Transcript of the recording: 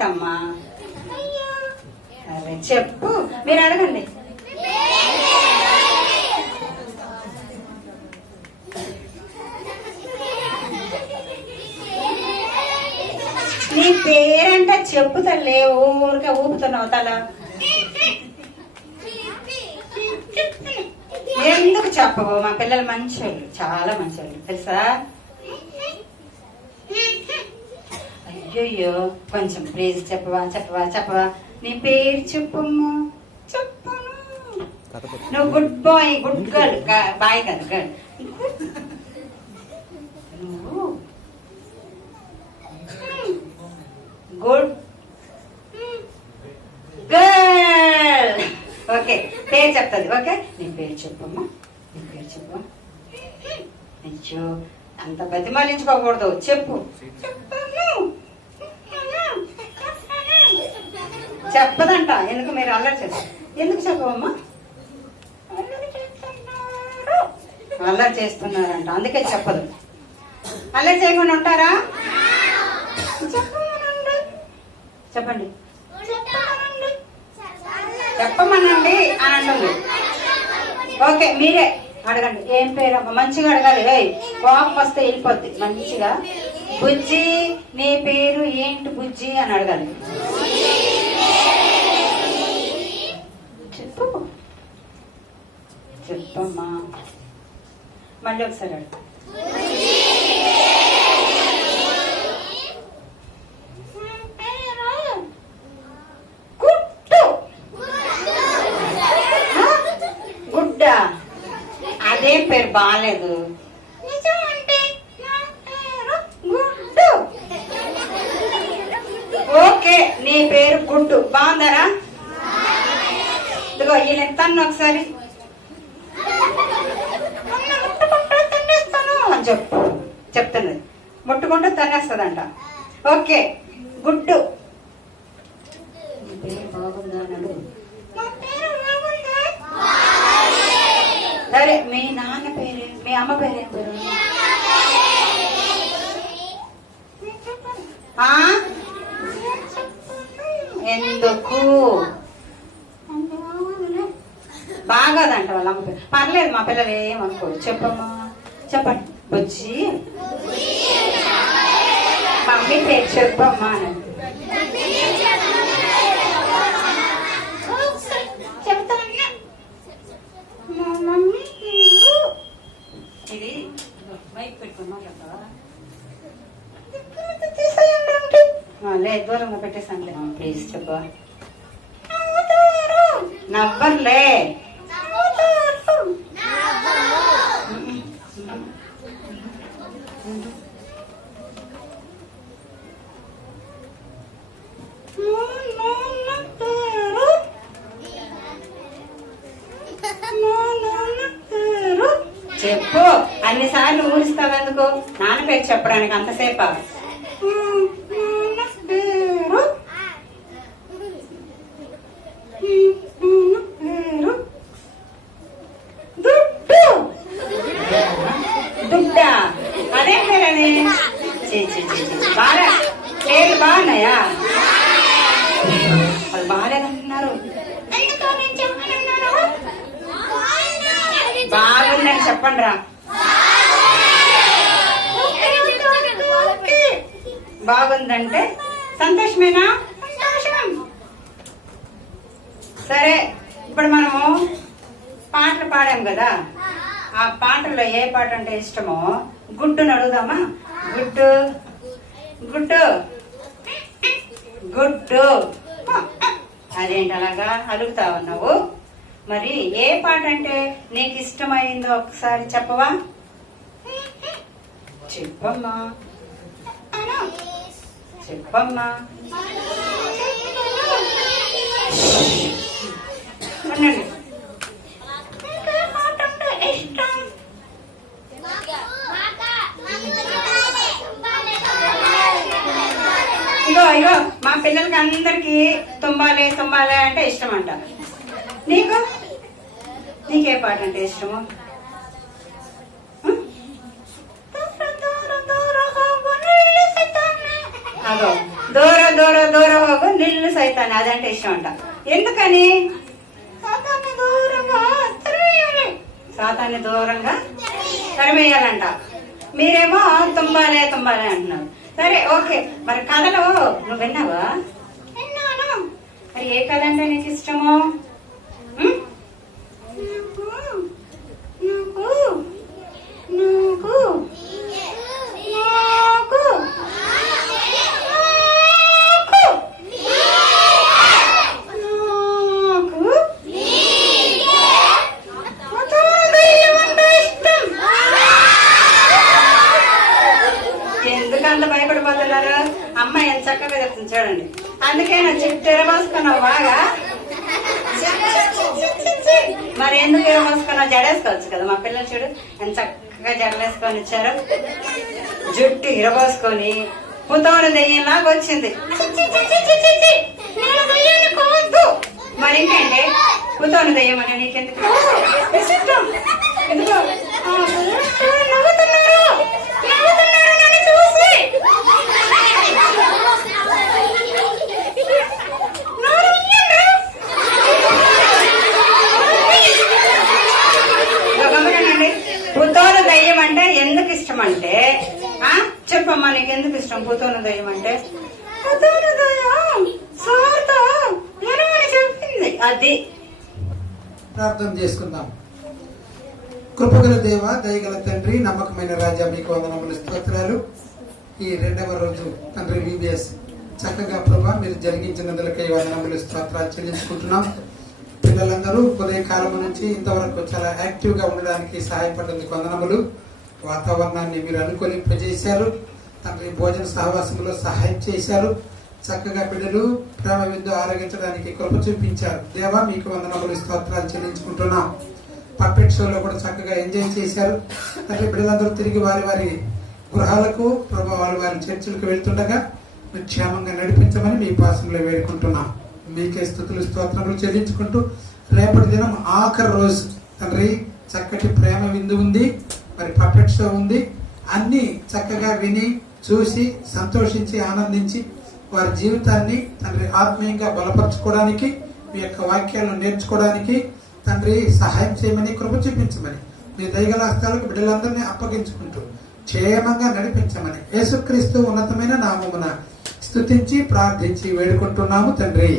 పేరేంటమ్మా? అరే చెప్పు, మీరు అడగండి. నీ పేరంట చెప్పు తల్లి, ఊరికే ఊపుతున్నావు తల. ఎందుకు చెప్పవు? మా పిల్లలు మంచోళ్ళు, చాలా మంచోళ్ళు తెలుసా. అయ్యయ్యో కొంచెం ప్లీజ్ చెప్పవా చెప్పవా చెప్పవా. నీ పేరు చెప్పమ్మా. చెప్పను. నువ్వు good boy, good girl, boy కదా గర్ల్. నువ్వు గుడ్ గర్ల్. ఓకే, పేరు చెప్తుంది. ఓకే, నీ పేరు చెప్పమ్మా. నీ పేరు చెప్పు. అయ్యో అంత బతిమాలించుకోకూడదు, చెప్పు. చెప్పదంట. ఎందుకు మీరు అల్లరి చేస్తారు? ఎందుకు చెప్పవమ్మా? అల్లరి చేస్తున్నారంట, అందుకే చెప్పదు. అల్లరి చేయకుండా ఉంటారా? చెప్పండి, చెప్పమనండి అని అంటుంది. ఓకే, మీరే అడగండి. ఏం పేరమ్మా? మంచిగా అడగాలి. కోపం వస్తే వెళ్ళిపోద్ది. మంచిగా బుజ్జి, నీ పేరు ఏంటి బుజ్జి అని అడగాలి. చెప్పు, చెప్పమ్మా. మళ్ళీ ఒకసారి అడుగు. గుడ్డా? అదేం పేరు బాగాలేదు. ఓకే, నీ పేరు గుడ్డు. బాగుందరా? ఇదిగో ఈయన ఎత్తాను ఒకసారి అని చెప్పు. చెప్తున్నది ముట్టుకుంటూ తనేస్తుందంట. ఓకే, గుడ్డు. బాగుందా అన్నాడు. సరే, మీ నాన్న పేరు, మీ అమ్మ పేరు ఏం పేరు? ఎందుకు బాగోదంట వాళ్ళ అమ్మ పేరు. పర్లేదు, మా పిల్లలు ఏమనుకోరు. చెప్పమ్మా, చెప్పండి. బుజ్జి, మమ్మీ పేరు చెప్పమ్మా అని చెప్తాను. మమ్మీ ఇది బైక్ పెట్టుకున్నా చెప్పా. లేదు, దూరంగా పెట్టేసానులే. ప్లీజ్ చెప్పా. నవ్వర్లే. చెప్పు. అన్నిసార్లు ఊరిస్తావెందుకు? నాన్న పేరు చెప్పడానికి అంతసేపా? దుడ్డా? అదే పేరని. బాగా పేర్లు బాగున్నాయా? వాళ్ళు బాగాలేదంటున్నారు. బాగుందని చెప్పండి రా. బాగుందంటే సంతోషమేనా? సరే, ఇప్పుడు మనము పాటలు పాడాం కదా, ఆ పాటల్లో ఏ పాట అంటే ఇష్టమో గుడ్డును అడుగుదామా. గుడ్డు, గుడ్డు, గుడ్డు. అదేంటి అలాగా అడుగుతా ఉన్నావు? మరి ఏ పాట అంటే నీకు ఇష్టమైందో ఒకసారి చెప్పవా? చెప్పమ్మా, చెప్పమ్మా. ఉండండి. ఇగో ఇగో మా పిల్లలకి అందరికి తుంబాలే తుంబాలే అంటే ఇష్టం అంట. నీకే పాట అంటే ఇష్టము? అదో దూర దూర దూర సైతాన్ని, అదంటే ఇష్టం అంట. ఎందుకని? సాతాన్ని దూరంగా తరిమేయాలి, సాతాన్ని దూరంగా తరిమేయాలంట. మీరేమో తుంబాలే తుంబాలే అంటున్నారు. సరే ఓకే, మరి కథలు నువ్వు విన్నావా? విన్నాను. మరి ఏ కథ అంటే నీకు ఇష్టము? ఎందుకంత భయపడిపోతున్నారు? అమ్మాయి ఎంత చక్కగా చెప్తుంది చూడండి. అందుకే నా చెట్టు తెరవాసుకున్నావు బాగా. మరి ఎందుకు తెరవాసుకున్నావు? జడేసుకోవచ్చు కదా. మా పిల్లలు చూడు ఎంత చక్కగా జడలేసుకొని ఇచ్చారు. జుట్టు ఇరబోసుకొని పుతోడు దెయ్యంలాగా వచ్చింది. మరి ఇంకేంటి? పుతోడు దెయ్యం అంటే నీకెందుకు? ఎందుకో నవ్వుతున్నారు నన్ను చూసి. పుతోను దయ్యం అంటే ఎందుకు ఇష్టం అంటే, చెప్పమ్మా నీకు ఎందుకు ఇష్టం పుతోను దయ్యం అంటే? పుతోను దయ్యం సార్తో వినమని చెప్పింది. అది ప్రార్థన చేసుకుందాం. కృపగల దేవ, దయగల తండ్రి, నమ్మకమైన రాజా, మీకు వందనములు, స్తోత్రాలు. ఈ 2వ రోజు తండ్రి VBS చక్కగా ప్రభా మీరు జరిగించినందులకై వందనములు, స్తోత్రాలు చెల్లించుకుంటున్నాం. పిల్లలందరూ ఉదయకాలం నుంచి ఇంతవరకు చాలా యాక్టివ్ గా ఉండడానికి సహాయపడేందుకు వందనములు. వాతావరణాన్ని మీరు అనుకూలింపజేశారు తండ్రి. భోజన సహవాసంలో సహాయం చేశారు. చక్కగా బిడ్డలు ప్రేమ విందు ఆరగించడానికి కృప చూపించారు. దేవా మీకు వందనములు, స్తోత్రాలు చెల్లించుకుంటున్నాం. పప్పెట్ షోలో కూడా చక్కగా ఎంజాయ్ చేశారు తండ్రి. బిడ్డలందరూ తిరిగి వారి వారి గృహాలకు ప్రభా వారి చర్చిలకు వెళ్తుండగా మీరు క్షేమంగా నడిపించమని మీ పాసంలో వేడుకుంటున్నాం. మీకే స్తుతులు, స్తోత్రములు చెల్లించుకుంటూ రేపటి దినం ఆఖరి రోజు తండ్రి చక్కటి ప్రేమ విందు ఉంది, మరి పప్పెట్ షో ఉంది. అన్ని చక్కగా విని చూసి సంతోషించి ఆనందించి వారి జీవితాన్ని తండ్రి ఆత్మీయంగా బలపరచుకోవడానికి, మీ యొక్క వాక్యాలను నేర్చుకోవడానికి తండ్రి సహాయం చేయమని, కృప చూపించమని మీ దయగల హస్తాలకు బిడ్డలందరినీ అప్పగించుకుంటూ క్షేమంగా నడిపించమని యేసుక్రీస్తు ఉన్నతమైన నామమున స్తుతించి ప్రార్థించి వేడుకుంటున్నాము తండ్రి.